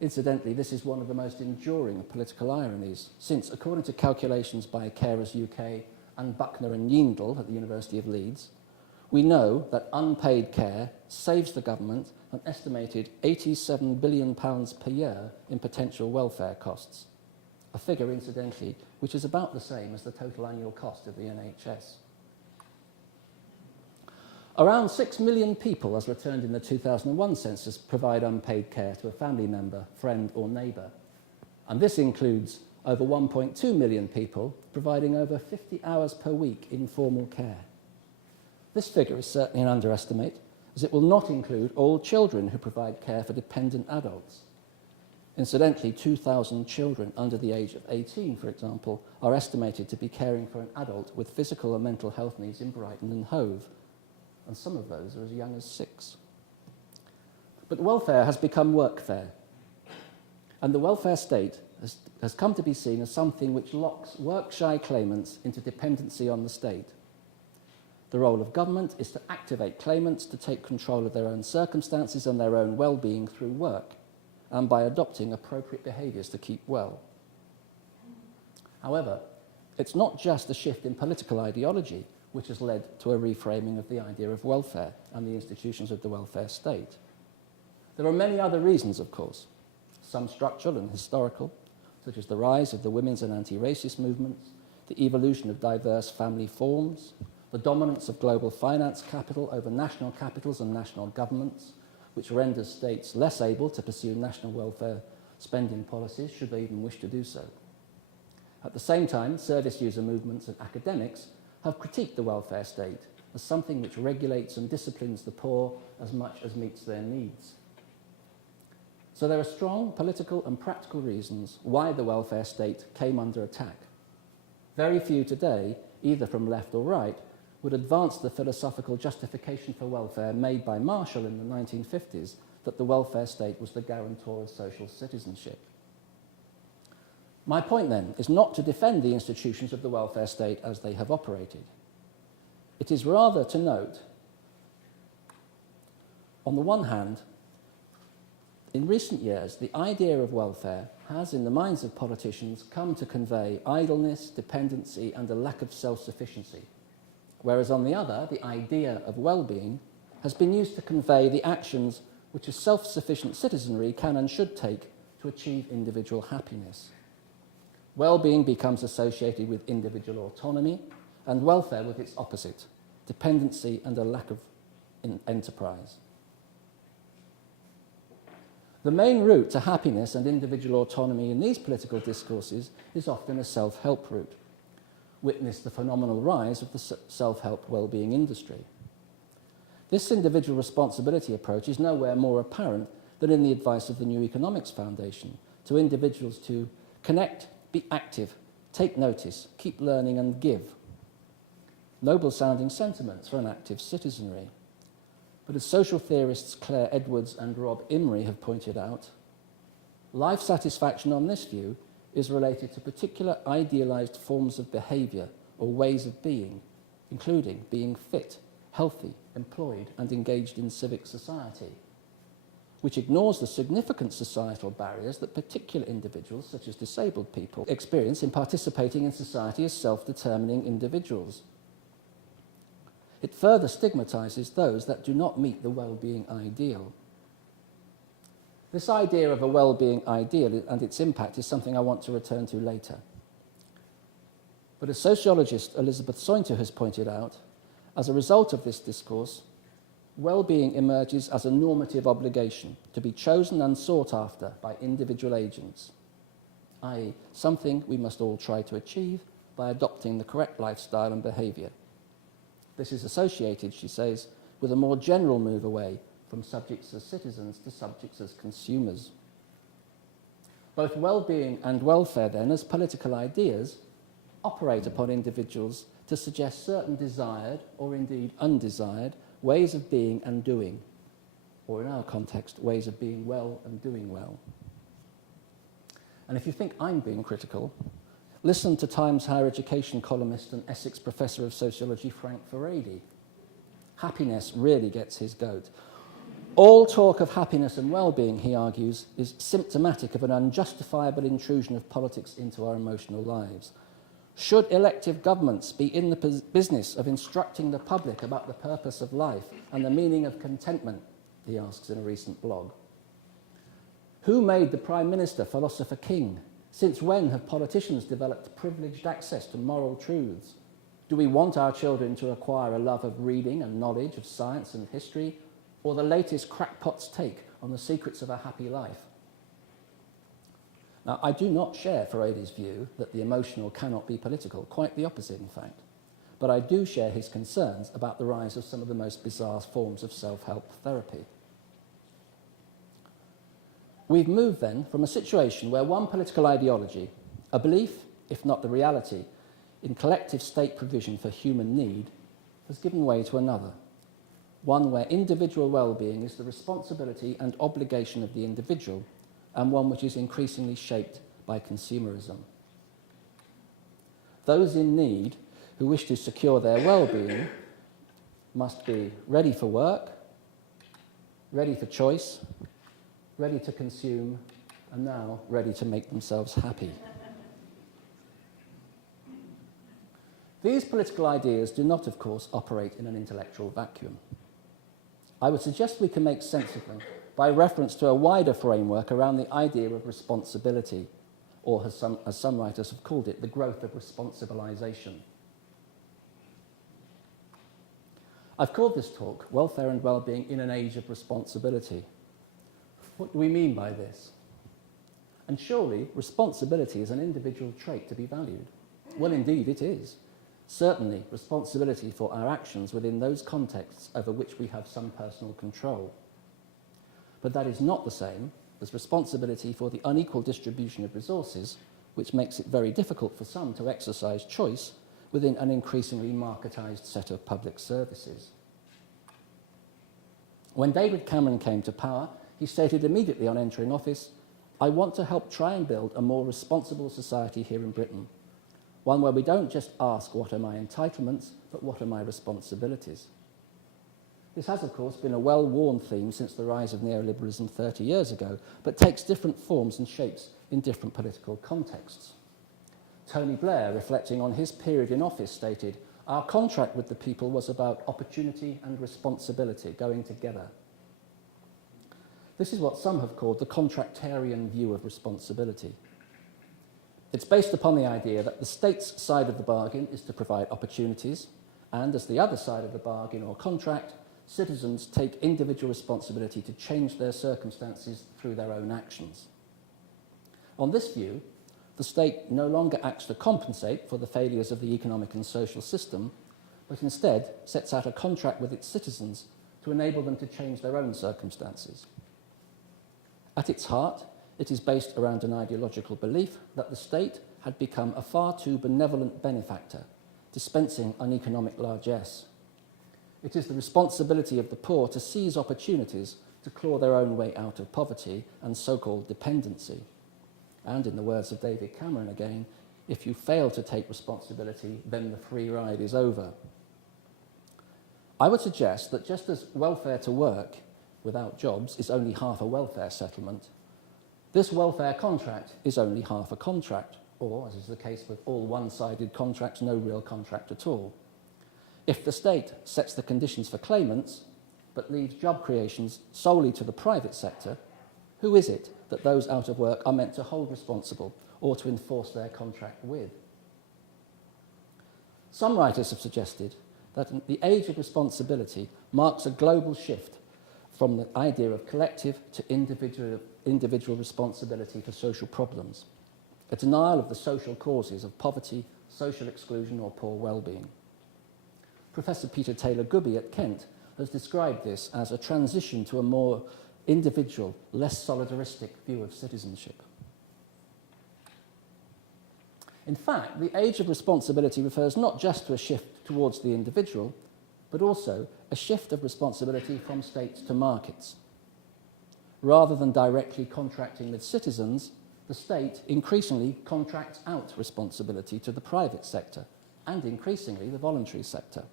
Incidentally, this is one of the most enduring political ironies, since, according to calculations by Carers UK and Buckner and Yindel at the University of Leeds, we know that unpaid care saves the government an estimated £87 billion per year in potential welfare costs, a figure, incidentally, which is about the same as the total annual cost of the NHS. Around 6 million people, as returned in the 2001 census, provide unpaid care to a family member, friend or neighbour. And this includes over 1.2 million people providing over 50 hours per week in formal care. This figure is certainly an underestimate, as it will not include all children who provide care for dependent adults. Incidentally, 2,000 children under the age of 18, for example, are estimated to be caring for an adult with physical and mental health needs in Brighton and Hove, and some of those are as young as 6. But welfare has become workfare, and the welfare state has come to be seen as something which locks work-shy claimants into dependency on the state. The role of government is to activate claimants to take control of their own circumstances and their own well-being through work, and by adopting appropriate behaviours to keep well. However, it's not just a shift in political ideology which has led to a reframing of the idea of welfare and the institutions of the welfare state. There are many other reasons, of course, some structural and historical, such as the rise of the women's and anti-racist movements, the evolution of diverse family forms, the dominance of global finance capital over national capitals and national governments, which renders states less able to pursue national welfare spending policies, should they even wish to do so. At the same time, service user movements and academics have critiqued the welfare state as something which regulates and disciplines the poor as much as meets their needs. So there are strong political and practical reasons why the welfare state came under attack. Very few today, either from left or right, would advance the philosophical justification for welfare made by Marshall in the 1950s, that the welfare state was the guarantor of social citizenship. My point, then, is not to defend the institutions of the welfare state as they have operated. It is rather to note, on the one hand, in recent years, the idea of welfare has, in the minds of politicians, come to convey idleness, dependency, and a lack of self-sufficiency. Whereas on the other, the idea of well-being has been used to convey the actions which a self-sufficient citizenry can and should take to achieve individual happiness. Well-being becomes associated with individual autonomy, and welfare with its opposite, dependency and a lack of enterprise. The main route to happiness and individual autonomy in these political discourses is often a self-help route. Witness the phenomenal rise of the self-help well-being industry. This individual responsibility approach is nowhere more apparent than in the advice of the New Economics Foundation to individuals to connect, be active, take notice, keep learning and give. Noble-sounding sentiments for an active citizenry. But as social theorists Claire Edwards and Rob Imrie have pointed out, life satisfaction on this view is related to particular idealized forms of behavior or ways of being, including being fit, healthy, employed, and engaged in civic society, which ignores the significant societal barriers that particular individuals, such as disabled people, experience in participating in society as self-determining individuals. It further stigmatizes those that do not meet the well-being ideal. This idea of a well-being ideal and its impact is something I want to return to later. But as sociologist Elizabeth Sointer has pointed out, as a result of this discourse, well-being emerges as a normative obligation to be chosen and sought after by individual agents, i.e., something we must all try to achieve by adopting the correct lifestyle and behaviour. This is associated, she says, with a more general move away from subjects as citizens to subjects as consumers. Both well-being and welfare, then, as political ideas, operate upon individuals to suggest certain desired, or indeed undesired, ways of being and doing, or in our context, ways of being well and doing well. And if you think I'm being critical, listen to Times Higher Education columnist and Essex Professor of Sociology Frank Furedi. Happiness really gets his goat. All talk of happiness and well-being, he argues, is symptomatic of an unjustifiable intrusion of politics into our emotional lives. Should elective governments be in the business of instructing the public about the purpose of life and the meaning of contentment, he asks in a recent blog. Who made the Prime Minister philosopher king? Since when have politicians developed privileged access to moral truths? Do we want our children to acquire a love of reading and knowledge of science and history, or the latest crackpot's take on the secrets of a happy life? Now, I do not share Freire's view that the emotional cannot be political, quite the opposite, in fact. But I do share his concerns about the rise of some of the most bizarre forms of self-help therapy. We've moved then from a situation where one political ideology, a belief, if not the reality, in collective state provision for human need, has given way to another, one where individual well-being is the responsibility and obligation of the individual, and one which is increasingly shaped by consumerism. Those in need who wish to secure their well-being must be ready for work, ready for choice, ready to consume, and now ready to make themselves happy. These political ideas do not, of course, operate in an intellectual vacuum. I would suggest we can make sense of them by reference to a wider framework around the idea of responsibility, or as some writers have called it, the growth of responsibilization. I've called this talk Welfare and Wellbeing in an Age of Responsibility. What do we mean by this? And surely responsibility is an individual trait to be valued. Well, indeed it is. Certainly responsibility for our actions within those contexts over which we have some personal control. But that is not the same as responsibility for the unequal distribution of resources, which makes it very difficult for some to exercise choice within an increasingly marketized set of public services. When David Cameron came to power, he stated immediately on entering office, "I want to help try and build a more responsible society here in Britain, one where we don't just ask what are my entitlements, but what are my responsibilities." This has, of course, been a well-worn theme since the rise of neoliberalism 30 years ago, but takes different forms and shapes in different political contexts. Tony Blair, reflecting on his period in office, stated, "Our contract with the people was about opportunity and responsibility going together." This is what some have called the contractarian view of responsibility. It's based upon the idea that the state's side of the bargain is to provide opportunities, and as the other side of the bargain or contract, citizens take individual responsibility to change their circumstances through their own actions. On this view, the state no longer acts to compensate for the failures of the economic and social system, but instead sets out a contract with its citizens to enable them to change their own circumstances. At its heart, it is based around an ideological belief that the state had become a far too benevolent benefactor, dispensing an economic largesse. It is the responsibility of the poor to seize opportunities to claw their own way out of poverty and so-called dependency. And in the words of David Cameron again, if you fail to take responsibility, then the free ride is over. I would suggest that just as welfare to work without jobs is only half a welfare settlement, this welfare contract is only half a contract, or, as is the case with all one-sided contracts, no real contract at all. If the state sets the conditions for claimants, but leaves job creations solely to the private sector, who is it that those out of work are meant to hold responsible or to enforce their contract with? Some writers have suggested that the age of responsibility marks a global shift from the idea of collective to individual responsibility for social problems, a denial of the social causes of poverty, social exclusion or poor well-being. Professor Peter Taylor-Gubby at Kent has described this as a transition to a more individual, less solidaristic view of citizenship. In fact, the age of responsibility refers not just to a shift towards the individual, but also a shift of responsibility from states to markets. Rather than directly contracting with citizens, the state increasingly contracts out responsibility to the private sector and increasingly the voluntary sector.